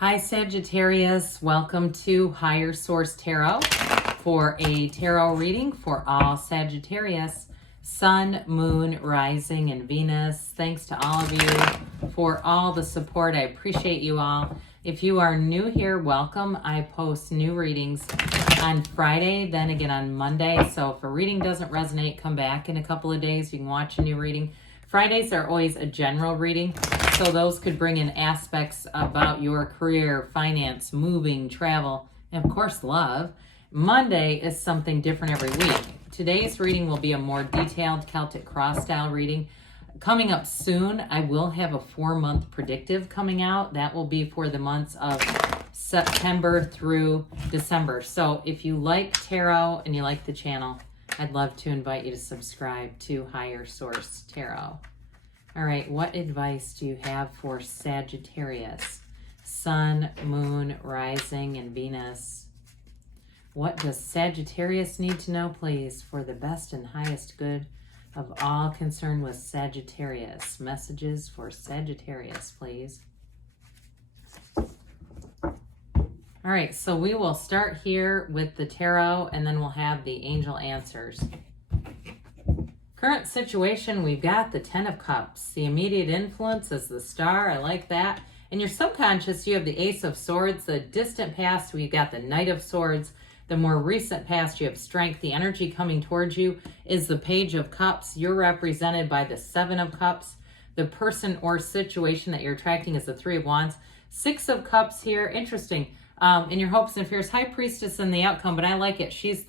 Hi Sagittarius, welcome to Higher Source Tarot for a tarot reading for all Sagittarius, Sun, Moon, Rising, and Venus. Thanks to all of you for all the support. I appreciate you all. If you are new here, welcome. I post new readings on Friday, then again on Monday. So if a reading doesn't resonate, come back in a couple of days. You can watch a new reading. Fridays are always a general reading, so those could bring in aspects about your career, finance, moving, travel, and of course love. Monday is something different every week. Today's reading will be a more detailed Celtic cross style reading. Coming up soon, I will have a 4-month predictive coming out. That will be for the months of September through December. So if you like tarot and you like the channel, I'd love to invite you to subscribe to Higher Source Tarot. All right, what advice do you have for Sagittarius? Sun, Moon, Rising, and Venus. What does Sagittarius need to know, please, for the best and highest good of all concerned with Sagittarius? Messages for Sagittarius, please. All right, so we will start here with the tarot, and then we'll have the angel answers. Current situation, we've got the 10 of Cups. The immediate influence is the Star. I like that. In your subconscious, you have the Ace of Swords. The distant past, we've got the Knight of Swords. The more recent past, you have Strength. The energy coming towards you is the Page of Cups. You're represented by the 7 of Cups. The person or situation that you're attracting is the 3 of Wands. 6 of Cups here. Interesting. In your hopes and fears, High Priestess in the outcome, but I like it. She is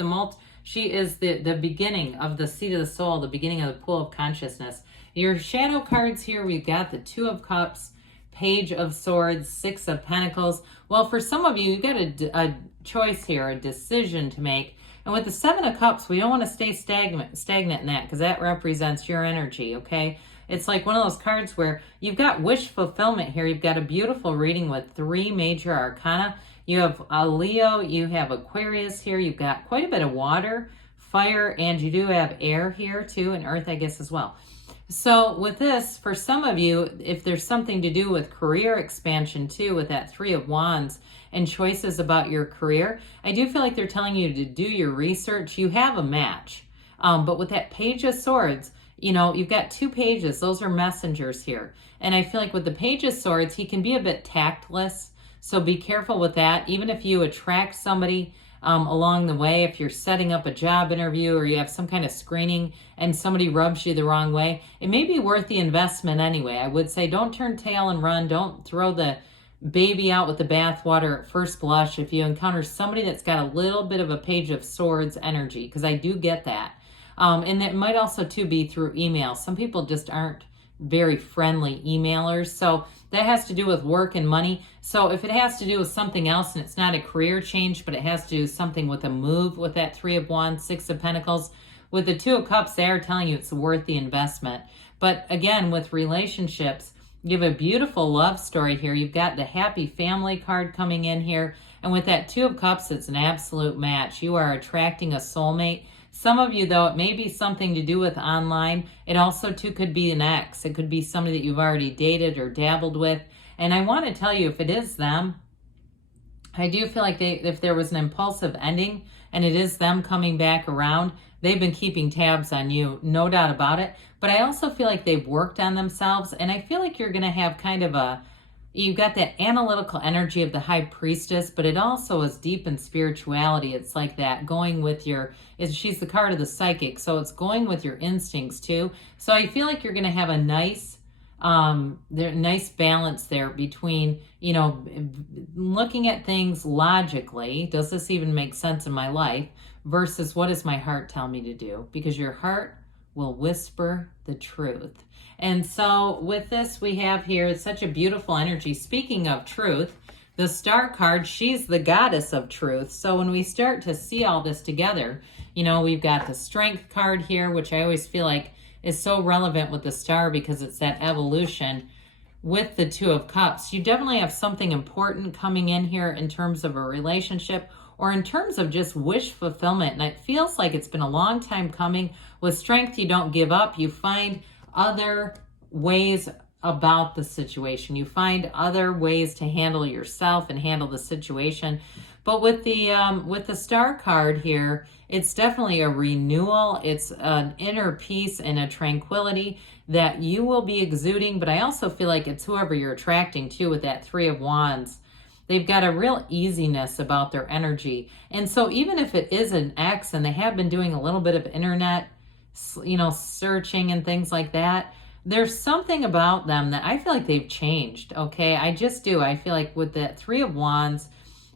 the beginning of the seat of the soul, the beginning of the pool of consciousness. Your shadow cards here, we've got the 2 of Cups, Page of Swords, 6 of Pentacles. Well, for some of you, you've got a choice here, a decision to make. And with the 7 of Cups, we don't want to stay stagnant in that, because that represents your energy, okay? It's like one of those cards where you've got wish fulfillment here. You've got a beautiful reading with 3 major arcana. You have a Leo, you have Aquarius here. You've got quite a bit of water, fire, and you do have air here too, and earth, I guess, as well. So with this, for some of you, if there's something to do with career expansion too, with that 3 of Wands and choices about your career, I do feel like they're telling you to do your research. You have a match. But with that Page of Swords, you know, you've got 2 pages. Those are messengers here. And I feel like with the Page of Swords, he can be a bit tactless. So be careful with that. Even if you attract somebody along the way, if you're setting up a job interview or you have some kind of screening and somebody rubs you the wrong way, it may be worth the investment anyway. I would say don't turn tail and run. Don't throw the baby out with the bathwater at first blush if you encounter somebody that's got a little bit of a Page of Swords energy, because I do get that. And it might also too be through email. Some people just aren't very friendly emailers. So that has to do with work and money. So if it has to do with something else and it's not a career change, but it has to do something with a move with that 3 of Wands, 6 of Pentacles, with the 2 of Cups, they are telling you it's worth the investment. But again, with relationships, you have a beautiful love story here. You've got the happy family card coming in here. And with that 2 of Cups, it's an absolute match. You are attracting a soulmate. Some of you, though, it may be something to do with online. It also, too, could be an ex. It could be somebody that you've already dated or dabbled with. And I want to tell you, if it is them, I do feel like if there was an impulsive ending and it is them coming back around, they've been keeping tabs on you, no doubt about it. But I also feel like they've worked on themselves. And I feel like you're going to have kind of you've got that analytical energy of the High Priestess, but it also is deep in spirituality. It's like that going with she's the card of the psychic, so it's going with your instincts too. So I feel like you're going to have a nice balance there between, you know, looking at things logically. Does this even make sense in my life? Versus what does my heart tell me to do? Because your heart will whisper the truth. And so with this, we have here such a beautiful energy. Speaking of truth, the Star card, she's the goddess of truth. So when we start to see all this together, you know, we've got the Strength card here, which I always feel like is so relevant with the Star because it's that evolution. With the 2 of Cups, you definitely have something important coming in here in terms of a relationship or in terms of just wish fulfillment. And it feels like it's been a long time coming. With Strength, you don't give up. You find other ways about the situation. You find other ways to handle yourself and handle the situation. But with the Star card here, it's definitely a renewal. It's an inner peace and a tranquility that you will be exuding. But I also feel like it's whoever you're attracting to with that Three of Wands. They've got a real easiness about their energy. And so even if it is an ex and they have been doing a little bit of internet, searching and things like that, there's something about them that I feel like they've changed, okay? I just do. I feel like with that Three of Wands,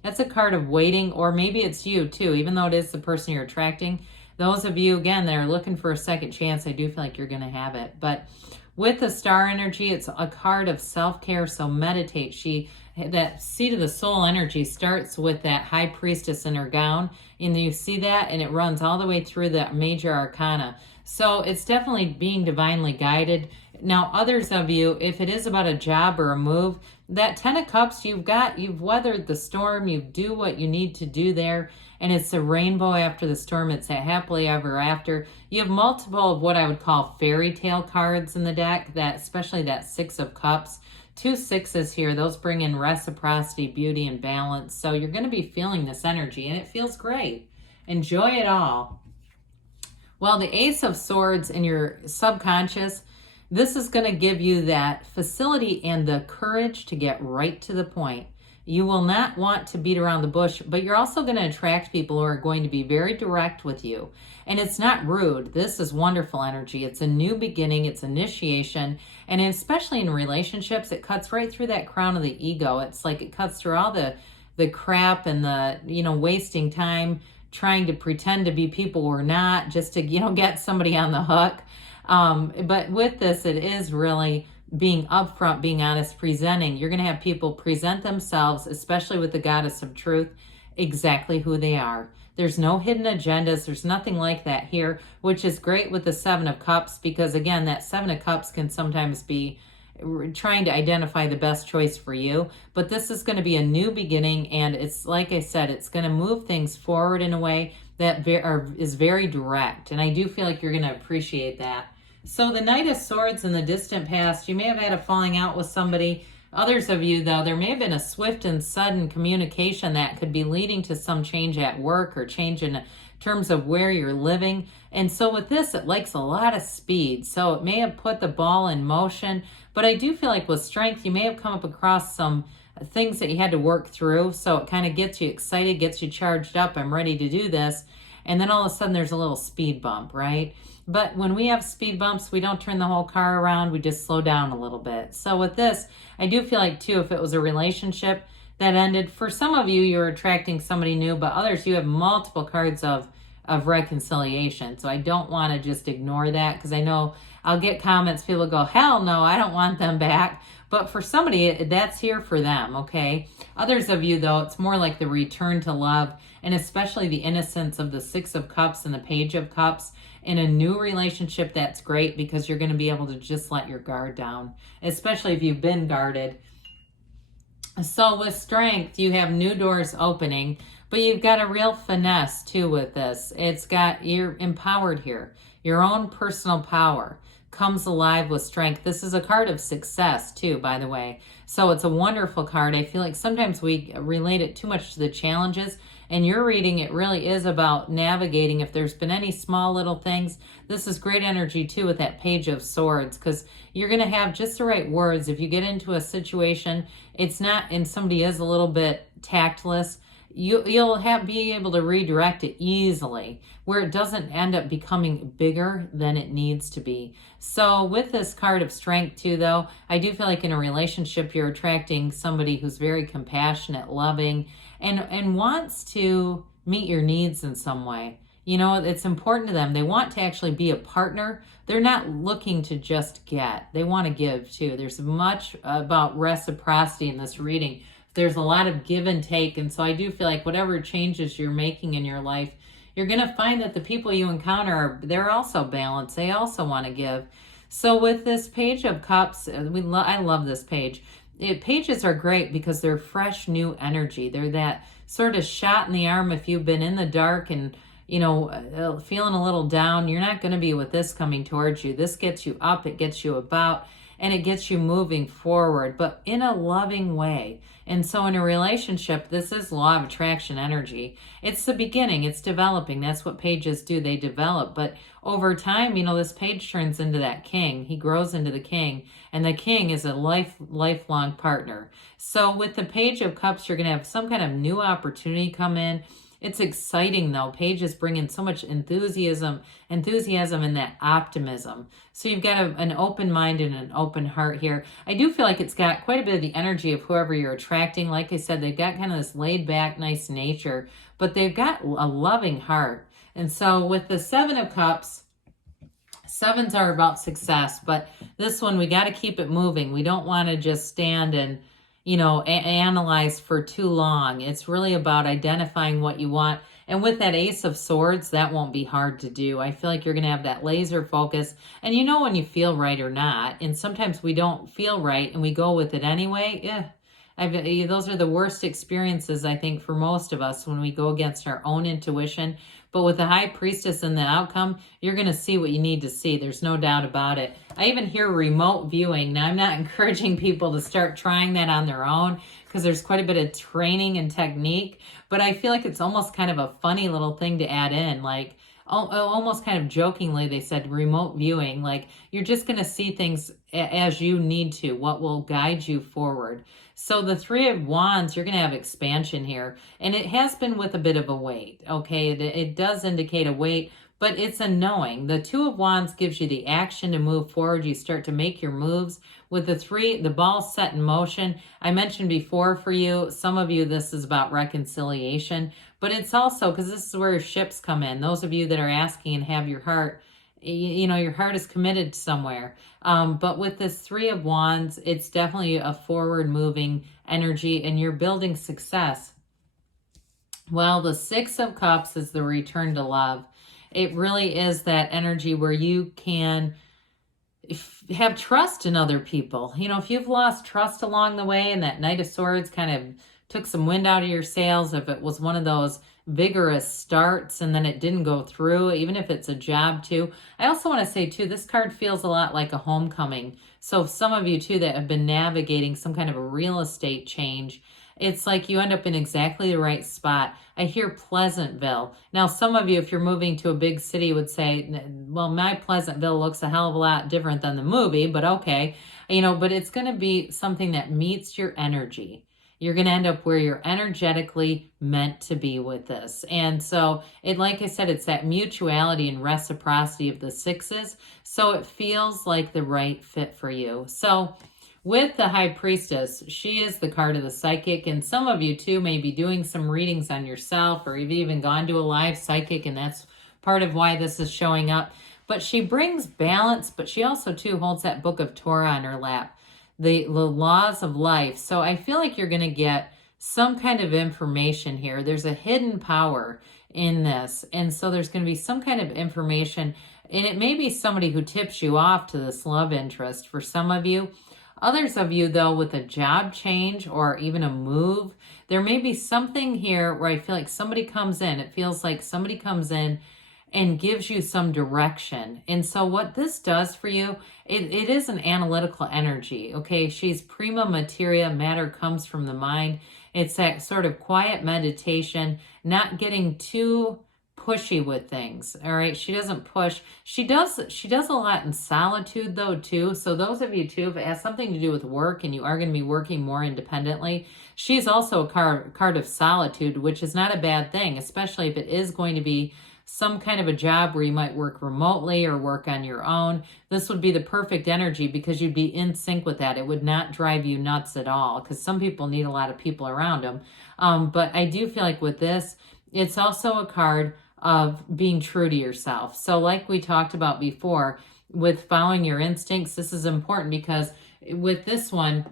that's a card of waiting, or maybe it's you too, even though it is the person you're attracting. Those of you, again, that are looking for a second chance, I do feel like you're going to have it. But with the Star energy, it's a card of self-care, so meditate. That seat of the soul energy starts with that high priestess in her gown, and you see that, and it runs all the way through the major arcana. So it's definitely being divinely guided. Now, others of you, if it is about a job or a move, that Ten of Cups, you've weathered the storm, you do what you need to do there, and it's a rainbow after the storm. It's a happily ever after. You have multiple of what I would call fairy tale cards in the deck, especially that Six of Cups. 2 sixes here, those bring in reciprocity, beauty, and balance. So you're going to be feeling this energy, and it feels great. Enjoy it all. Well, the Ace of Swords in your subconscious, this is going to give you that facility and the courage to get right to the point. You will not want to beat around the bush, but you're also going to attract people who are going to be very direct with you. And it's not rude. This is wonderful energy. It's a new beginning. It's initiation. And especially in relationships, it cuts right through that crown of the ego. It's like it cuts through all the crap and the, wasting time trying to pretend to be people we're not, just to, get somebody on the hook. But with this, it is really being upfront, being honest, presenting. You're going to have people present themselves, especially with the Goddess of Truth, exactly who they are. There's no hidden agendas. There's nothing like that here, which is great with the Seven of Cups, because again, that Seven of Cups can sometimes be trying to identify the best choice for you. But this is going to be a new beginning, and it's like I said, it's going to move things forward in a way that is very direct. And I do feel like you're going to appreciate that. So the Knight of Swords in the distant past, you may have had a falling out with somebody. Others of you, though, there may have been a swift and sudden communication that could be leading to some change at work or change in terms of where you're living. And so with this, it likes a lot of speed. So it may have put the ball in motion. But I do feel like with strength, you may have come up across some things that you had to work through. So it kind of gets you excited, gets you charged up. I'm ready to do this. And then all of a sudden there's a little speed bump, right? But when we have speed bumps, we don't turn the whole car around. We just slow down a little bit. So with this, I do feel like, too, if it was a relationship that ended, for some of you, you're attracting somebody new, but others, you have multiple cards of reconciliation. So I don't want to just ignore that, because I know I'll get comments. People go, hell no, I don't want them back. But for somebody, that's here for them, okay? Others of you, though, it's more like the return to love, and especially the innocence of the Six of Cups and the Page of Cups. In a new relationship, that's great, because you're going to be able to just let your guard down, especially if you've been guarded. So with strength, you have new doors opening, but you've got a real finesse too with this. You're empowered here. Your own personal power comes alive with strength. This is a card of success too, by the way. So it's a wonderful card. I feel like sometimes we relate it too much to the challenges. And your reading, it really is about navigating. If there's been any small little things, this is great energy too with that Page of Swords, because you're going to have just the right words. If you get into a situation, it's not, and somebody is a little bit tactless, you'll be able to redirect it easily, where it doesn't end up becoming bigger than it needs to be. So with this card of strength too, though, I do feel like in a relationship, you're attracting somebody who's very compassionate, loving, and wants to meet your needs in some way. It's important to them. They want to actually be a partner. They're not looking to just get. They want to give too. There's much about reciprocity in this reading. There's a lot of give and take. And so I do feel like whatever changes you're making in your life, you're going to find that the people you encounter, they're also balanced. They also want to give. So with this Page of Cups, I love this page. Pages are great because they're fresh, new energy. They're that sort of shot in the arm if you've been in the dark and, feeling a little down. You're not going to be with this coming towards you. This gets you up. It gets you about. and it gets you moving forward, but in a loving way. And so in a relationship, this is law of attraction energy. It's the beginning, it's developing. That's what pages do, they develop. But over time, you know, this page turns into that king. He grows into the king, and the king is a lifelong partner. So with the Page of Cups, you're going to have some kind of new opportunity come in. It's exciting though. Pages bring in so much enthusiasm and that optimism. So you've got an open mind and an open heart here. I do feel like it's got quite a bit of the energy of whoever you're attracting. Like I said, they've got kind of this laid back, nice nature, but they've got a loving heart. And so with the Seven of Cups, sevens are about success, but this one, we got to keep it moving. We don't want to just stand and, you know, analyze for too long. It's really about identifying what you want. And with that Ace of Swords, that won't be hard to do. I feel like you're going to have that laser focus, and you know when you feel right or not. And sometimes we don't feel right and we go with it anyway. Yeah. Those are the worst experiences, I think, for most of us when we go against our own intuition. But with the High Priestess and the outcome, you're going to see what you need to see. There's no doubt about it. I even hear remote viewing. Now, I'm not encouraging people to start trying that on their own because there's quite a bit of training and technique. But I feel like it's almost kind of a funny little thing to add in. Like, almost kind of jokingly, they said remote viewing. Like, you're just going to see things as you need to, what will guide you forward. So the Three of Wands, you're going to have expansion here. And it has been with a bit of a weight, okay? It does indicate a weight, but it's a knowing. The Two of Wands gives you the action to move forward. You start to make your moves. With the three, the ball's set in motion. I mentioned before for you, some of you, this is about reconciliation, but it's also, because this is where ships come in. Those of you that are asking and have your heart, you know, your heart is committed somewhere. But with this Three of Wands, it's definitely a forward moving energy and you're building success. Well, the Six of Cups is the return to love. It really is that energy where you can have trust in other people. You know, if you've lost trust along the way and that Knight of Swords kind of took some wind out of your sails, if it was one of those vigorous starts and then it didn't go through, even if it's a job too. I also want to say too, this card feels a lot like a homecoming. So some of you too that have been navigating some kind of a real estate change, it's like you end up in exactly the right spot. I hear Pleasantville. Now, some of you, if you're moving to a big city, would say, well, my Pleasantville looks a hell of a lot different than the movie, but okay. You know, but it's going to be something that meets your energy. You're going to end up where you're energetically meant to be with this. And so, like I said, it's that mutuality and reciprocity of the sixes. So it feels like the right fit for you. So with the High Priestess, she is the card of the psychic. And some of you too may be doing some readings on yourself, or you've even gone to a live psychic. And that's part of why this is showing up. But she brings balance, but she also too holds that book of Torah on her lap. The laws of life. So I feel like you're going to get some kind of information here. There's a hidden power in this. And so there's going to be some kind of information. And it may be somebody who tips you off to this love interest for some of you. Others of you, though, with a job change or even a move, there may be something here where I feel like somebody comes in. It feels like somebody comes in and gives you some direction. And so what this does for you, it is an analytical energy, okay? She's prima materia, matter comes from the mind. It's that sort of quiet meditation, not getting too pushy with things, all right? She doesn't push. She does a lot in solitude, though, too. So those of you, too, if it has something to do with work and you are going to be working more independently, she's also a card of solitude, which is not a bad thing, especially if it is going to be some kind of a job where you might work remotely or work on your own. This would be the perfect energy because you'd be in sync with that. It would not drive you nuts at all because some people need a lot of people around them. But I do feel like with this, it's also a card of being true to yourself. So like we talked about before, with following your instincts, this is important because with this one,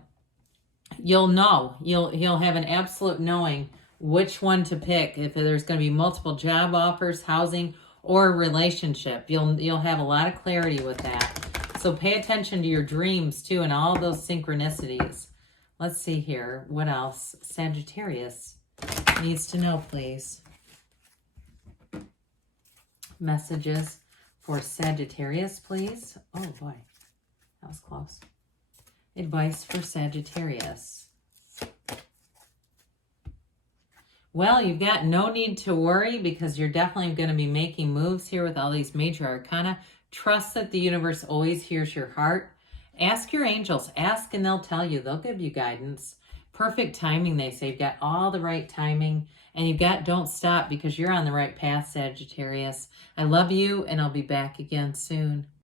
you'll know, you'll have an absolute knowing which one to pick. If there's going to be multiple job offers, housing, or relationship, you'll have a lot of clarity with that. So pay attention to your dreams too and all those synchronicities. Let's see here. What else? Sagittarius needs to know, please. Messages for Sagittarius, please. Oh boy, that was close. Advice for Sagittarius. Well, you've got no need to worry because you're definitely going to be making moves here with all these major arcana. Trust that the universe always hears your heart. Ask your angels. Ask and they'll tell you. They'll give you guidance. Perfect timing, they say. You've got all the right timing. And you've got don't stop because you're on the right path, Sagittarius. I love you and I'll be back again soon.